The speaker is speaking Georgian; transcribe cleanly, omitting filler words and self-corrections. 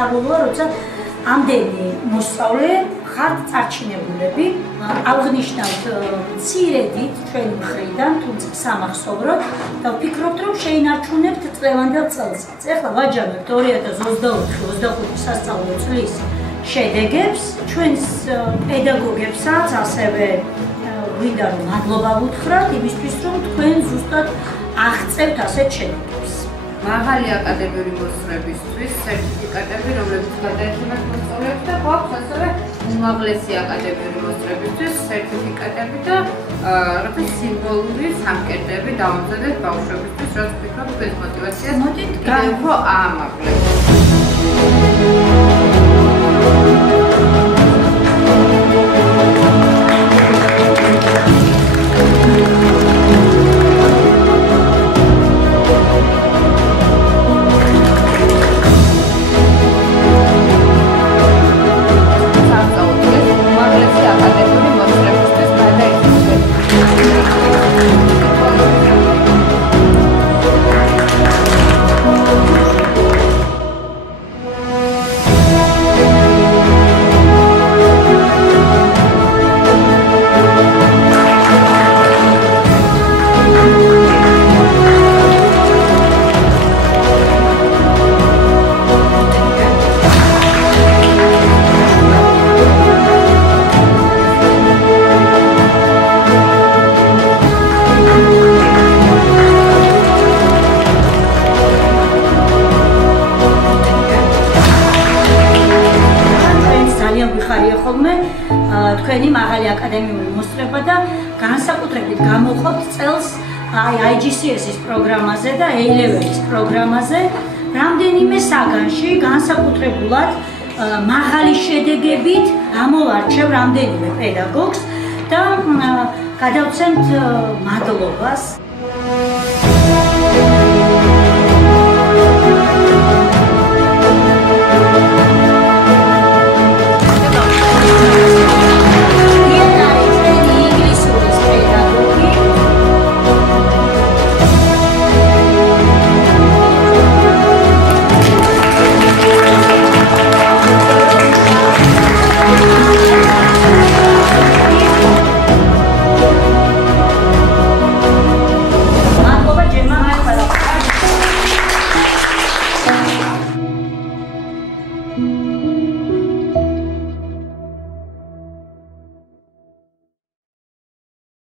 სიხარულოა, როცა ამდენი მოსწავლე ხართ წარჩინებულები, აღნიშნავთ მცირედით ჩვენი მხრიდან, თუმცა სამახსოვროდ და ვფიქრობთ, რომ შეინარჩუნებთ წლევანდელ წელსაც. ეხლა ვაჯამებთ 2024-25 სასწავლო წლის შედეგებს, ჩვენს პედაგოგებსაც ასევე გვინდა რომ მადლობა ვუთხრათ იმისთვის, რომ თქვენ ზუსტად აღწევთ ასეთ შედეგებს. მაღალი აკადემიური მოსწრებისთვის სერტიფიკატები, რომლებიც გადაეცემათ მოსწავლეებს და გვაქვს ასევე უმაღლესი აკადემიური მოსწრებისთვის სერტიფიკატები და რაღაც სიმბოლური სამკერდები დავამზადეთ ბავშვებისთვის, რაც ვფიქრობ თქვენს მოტივაციას კიდევ უფრო აამაღლებს. თქვენი მაღალი აკადემიური მოსწრება და განსაკუთრებით გამოხობთ წელს IGCSE-ის პროგრამაზე და A-Level-ის პროგრამაზე რამდენიმე საგანში განსაკუთრებულად მაღალი შედეგებით ამოვარჩევ რამდენიმე პედაგოგს და გადავცემთ მადლობას.